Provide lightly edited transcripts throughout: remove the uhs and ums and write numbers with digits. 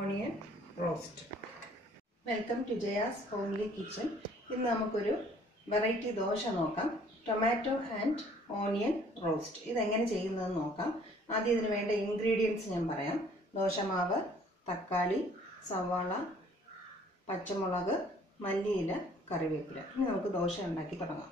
Onion roast. Welcome to Jaya's Homely Kitchen. ഇന്ന് നമുക്കൊരു variety dosa നോക്കാം. Tomato and onion roast. ഇതെങ്ങനെ ചെയ്യുന്നതെന്ന് നോക്കാം. ആദ്യം ഇതിന് വേണ്ട ഇൻഗ്രീഡിയൻസ് ഞാൻ പറയാം. ദോശമാവ്, തക്കാളി, സവാള, പച്ചമുളക്, മല്ലിയില, കറിവേപ്പില. ഇനി നമുക്ക് ദോശ ഉണ്ടാക്കി തുടങ്ങാം.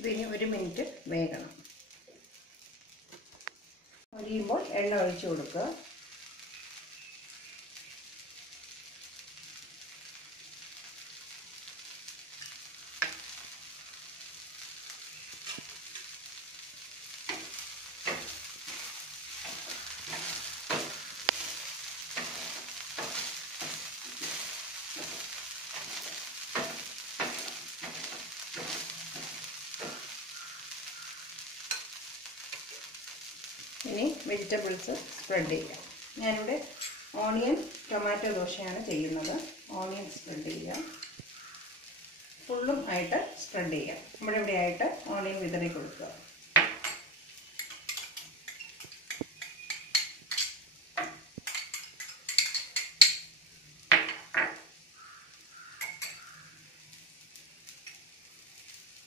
ഇതിന് 1 മിനിറ്റ് വേകണം. ഒഴിയുമ്പോൾ എണ്ണ ഒഴിച്ചു കൊടുക്കുക. ഇനി വെജിറ്റബിൾസ് സ്പ്രെഡ് ചെയ്യാം. ഞാനിവിടെ ഓണിയൻ ടൊമാറ്റോ ദോശയാണ് ചെയ്യുന്നത്. ഓണിയൻ സ്പ്രെഡ് ചെയ്യുക. ഫുള്ളും ആയിട്ട് സ്പ്രെഡ് ചെയ്യുക. ഇവിടെ ആയിട്ട് ഓണിയൻ വിതറി കൊടുക്കുക.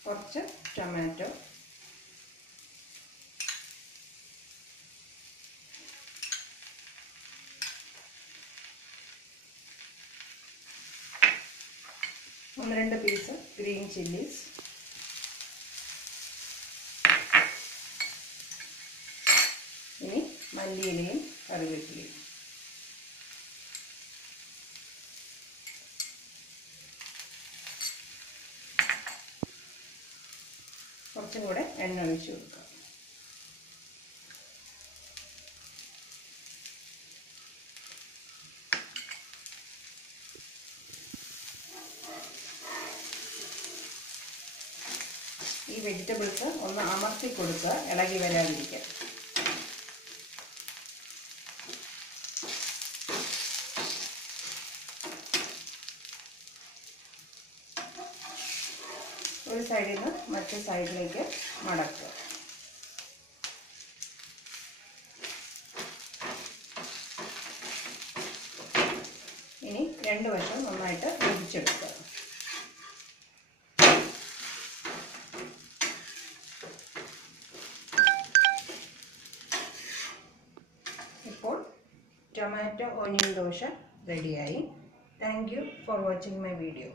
കുറച്ച് ടൊമാറ്റോ, ഒന്ന് 2 പീസ് ഗ്രീൻ ചില്ലീസ്, ഇനി മല്ലിയിലയും കറിവേപ്പിലയും. കുറച്ചും കൂടെ എണ്ണ ഒഴിച്ചു കൊടുക്കുക. ഈ വെജിറ്റബിൾസ് ഒന്ന് അമർത്തി കൊടുക്കുക, ഇളകി വരാതിരിക്കുക. ഒരു സൈഡിൽ നിന്ന് മറ്റേ സൈഡിലേക്ക് മടക്കുക. ഇനി 2 വശം നന്നായിട്ട് മുരിച്ചെടുക്കുക. ഇപ്പോൾ ടൊമാറ്റോ ഓണിയൻ ദോശ റെഡിയായി. Thank you for watching my video.